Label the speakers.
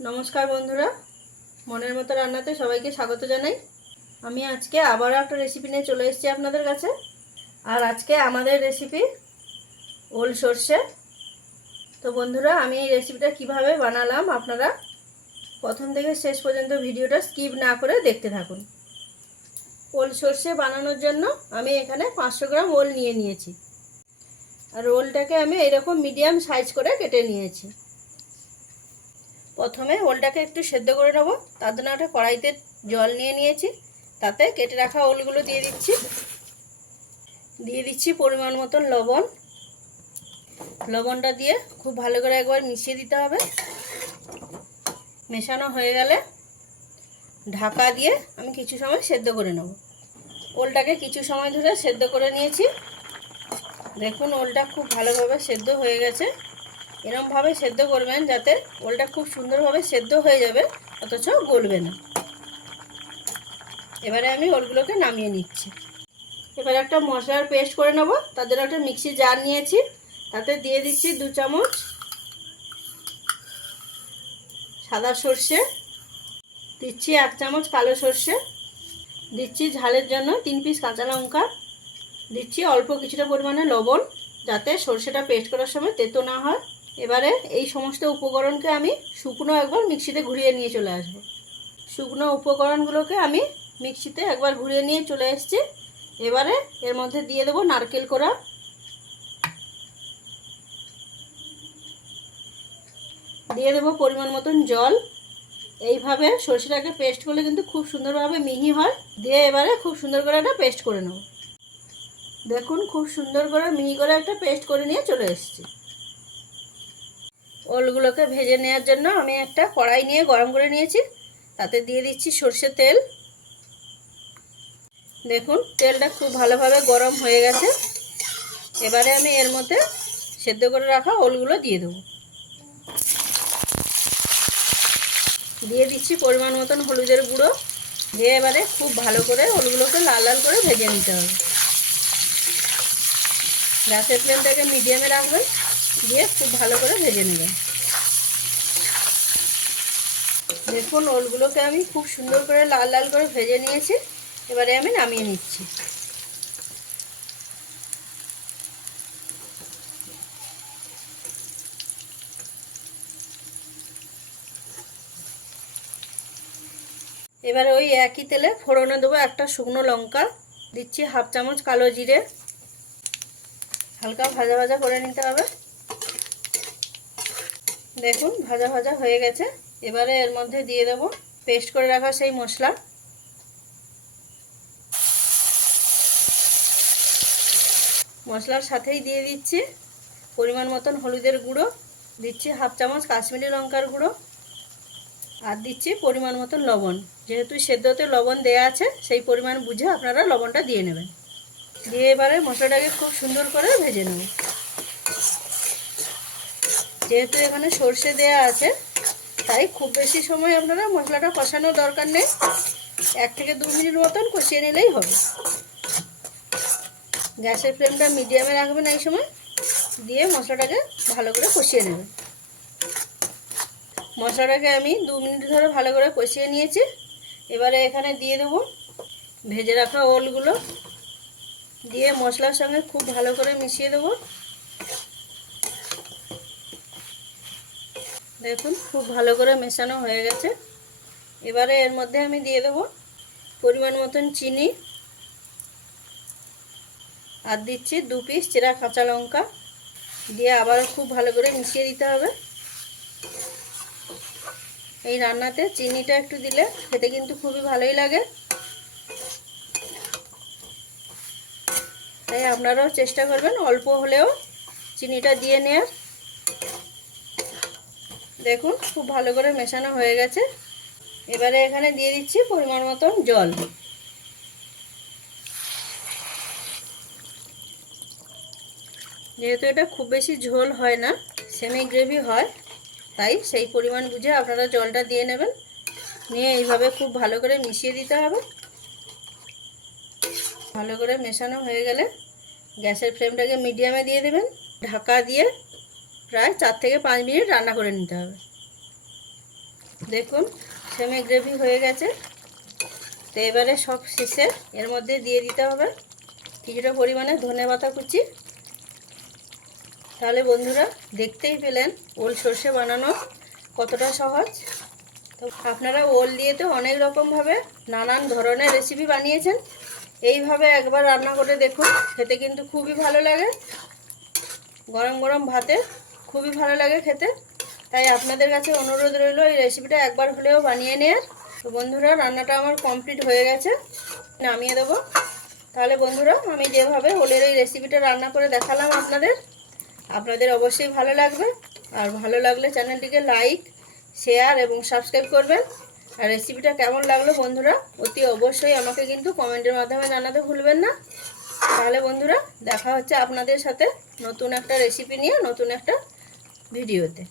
Speaker 1: নমস্কার বন্ধুরা। মনের মতো রান্নাতে সবাইকে স্বাগত জানাই। আমি আজকে আবারও একটা রেসিপি নিয়ে চলে এসেছি আপনাদের কাছে। আর আজকে আমাদের রেসিপি ওল সর্ষে। তো বন্ধুরা, আমি এই রেসিপিটা কীভাবে বানালাম আপনারা প্রথম থেকে শেষ পর্যন্ত ভিডিওটা স্কিপ না করে দেখতে থাকুন। ওল সর্ষে বানানোর জন্য আমি এখানে পাঁচশো গ্রাম ওল নিয়ে নিয়েছি। আর ওলটাকে আমি এরকম মিডিয়াম সাইজ করে কেটে নিয়েছি। প্রথমে ওলটাকে একটু সেদ্ধ করে নেব। তার জন্য একটা কড়াইতে জল নিয়ে নিয়েছি। তাতে কেটে রাখা ওলগুলো দিয়ে দিচ্ছি। দিয়ে দিচ্ছি পরিমাণ মতন লবণ। লবণটা দিয়ে খুব ভালো করে একবার মিশিয়ে দিতে হবে। মেশানো হয়ে গেলে ঢাকা দিয়ে আমি কিছু সময় সেদ্ধ করে নেব। ওলটাকে কিছু সময় ধরে সেদ্ধ করে নিয়েছি। দেখুন ওলটা খুব ভালোভাবে সেদ্ধ হয়ে গেছে। এরমভাবে সেদ্ধ করবেন যাতে ওলটা খুব সুন্দরভাবে সেদ্ধ হয়ে যাবে, অথচ গলবে না। এবারে আমি ওলগুলোকে নামিয়ে নিচ্ছি। এবারে একটা মশলার পেস্ট করে নেব। তার জন্য একটা মিক্সি জার নিয়েছি। তাতে দিয়ে দিচ্ছি দু চামচ সাদা সর্ষে। দিচ্ছি এক চামচ কালো সর্ষে। দিচ্ছি ঝালের জন্য তিন পিস কাঁচা লঙ্কা। দিচ্ছি অল্প কিছুটা পরিমাণে লবণ, যাতে সর্ষেটা পেস্ট করার সময় তেতো না হয়। এবারে এই সমস্ত উপকরণকে আমি শুকনো একবার মিক্সিতে ঘুরিয়ে নিয়ে চলে আসব। শুকনো উপকরণগুলোকে আমি মিক্সিতে একবার ঘুরিয়ে নিয়ে চলে এসেছি। এবারে এর মধ্যে দিয়ে দেবো নারকেল কোড়া। দিয়ে দেবো পরিমাণ মতন জল। এইভাবে সর্ষেটাকে পেস্ট করলে কিন্তু খুব সুন্দরভাবে মিহি হয়। দিয়ে এবারে খুব সুন্দর করে একটা পেস্ট করে নেব। দেখুন, খুব সুন্দর করে মিহি করে একটা পেস্ট করে নিয়ে চলে এসেছি। ওলগুলোকে ভেজে নেওয়ার জন্য আমি একটা কড়াই নিয়ে গরম করে নিয়েছি। তাতে দিয়ে দিচ্ছি সর্ষের তেল। দেখুন, তেলটা খুব ভালোভাবে গরম হয়ে গেছে। এবারে আমি এর মধ্যে সেদ্ধ করে রাখা ওলগুলো দিয়ে দেবো। দিয়ে দিচ্ছি পরিমাণ মতন হলুদের গুঁড়ো। দিয়ে এবারে খুব ভালো করে ওলগুলোকে লাল লাল করে ভেজে নিতে হবে। গ্যাসের ফ্লেমটাকে মিডিয়ামে রাখবেন। দিয়ে খুব ভালো করে ভেজে নেবেন দেখুন, ওলগুলোকে আমি খুব সুন্দর করে লাল লাল করে ভেজে নিয়েছি। এবারে আমি নামিয়ে নিচ্ছি। এবার ওই একই তেলে ফোড়নে দেবো একটা শুকনো লঙ্কা। দিচ্ছি হাফ চামচ কালো জিরে। হালকা ভাজা ভাজা করে নিতে হবে। দেখুন, ভাজা ভাজা হয়ে গেছে। এবারে এর মধ্যে দিয়ে দেব পেস্ট করে রাখা সেই মশলা। মশলার সাথেই দিয়ে দিচ্ছি পরিমাণ মতন হলুদের গুঁড়ো। দিচ্ছি হাফ চামচ কাশ্মীরি লঙ্কার গুঁড়ো। আর দিচ্ছি পরিমাণ মতন লবণ। যেহেতু সেদ্ধতে লবণ দেয়া আছে, সেই পরিমাণ বুঝে আপনারা লবণটা দিয়ে নেবেন। দিয়ে এবারে মশলাটাকে খুব সুন্দর করে ভেজে নেব। যেহেতু এখানে সর্ষে দেয়া আছে, তাই খুব বেশি সময় আপনারা মশলাটা কষানোর দরকার নেই। এক থেকে দু মিনিট মতন কষিয়ে নিলেই হবে। গ্যাসের ফ্লেমটা মিডিয়ামে রাখবেন এই সময়, দিয়ে মশলাটাকে ভালো করে কষিয়ে নেবেন। মশলাটাকে আমি দু মিনিট ধরে ভালো করে কষিয়ে নিয়েছি। এবারে এখানে দিয়ে দেবো ভেজে রাখা ওলগুলো। দিয়ে মশলার সঙ্গে খুব ভালো করে মিশিয়ে দেবো। দেখুন, খুব ভালো করে মেশানো হয়ে গেছে। এবারে এর মধ্যে আমি দিয়ে দেবো পরিমাণ মতন চিনি। আর দিচ্ছি দু পিস চেরা কাঁচা লঙ্কা। দিয়ে আবার খুব ভালো করে মিশিয়ে দিতে হবে। এই রান্নাতে চিনিটা একটু দিলে খেতে কিন্তু খুবই ভালোই লাগে। তাই আপনারাও চেষ্টা করবেন অল্প হলেও চিনিটা দিয়ে নেয়ার। দেখুন, খুব ভালো করে মেশানো হয়ে গেছে। এবারে এখানে দিয়ে দিচ্ছি পরিমাণ মতন জল। যেহেতু এটা খুব বেশি ঝোল হয় না সেমি গ্রেভি হয়, তাই সেই পরিমাণ বুঝে আপনারা জলটা দিয়ে নেবেন। নিয়ে এইভাবে খুব ভালো করে মিশিয়ে দিতে হবে। ভালো করে মেশানো হয়ে গেলে গ্যাসের ফ্লেমটাকে মিডিয়ামে দিয়ে দেবেন। ঢাকা দিয়ে প্রায় চার থেকে পাঁচ মিনিট রান্না করে নিতে হবে। দেখুন, সেমি গ্রেভি হয়ে গেছে। তো এবারে সব শেষে এর মধ্যে দিয়ে দিতে হবে কিছুটা পরিমাণে ধনে পাতা কুচি। তাহলে বন্ধুরা দেখতেই পেলেন ওল সর্ষে বানানো কতটা সহজ। তো আপনারা ওল দিয়ে তো অনেক রকমভাবে নানান ধরনের রেসিপি বানিয়েছেন। এইভাবে একবার রান্না করে দেখুন, খেতে কিন্তু খুবই ভালো লাগে। গরম গরম ভাতে খুবই ভালো লাগে খেতে। তাই আপনাদের কাছে অনুরোধ রইল এই রেসিপিটা একবার হলেও বানিয়ে নেয়ার। তো বন্ধুরা, রান্নাটা আমার কমপ্লিট হয়ে গেছে। নামিয়ে দেবো। তাহলে বন্ধুরা, আমি যেভাবে হোলের এই রেসিপিটা রান্না করে দেখালাম আপনাদের আপনাদের অবশ্যই ভালো লাগবে। আর ভালো লাগলে চ্যানেলটিকে লাইক শেয়ার এবং সাবস্ক্রাইব করবেন। আর রেসিপিটা কেমন লাগল বন্ধুরা, অতি অবশ্যই আমাকে কিন্তু কমেন্টের মাধ্যমে জানাতে ভুলবেন না। তাহলে বন্ধুরা, দেখা হচ্ছে আপনাদের সাথে নতুন একটা রেসিপি নিয়ে, নতুন একটা व्हिडिओ ते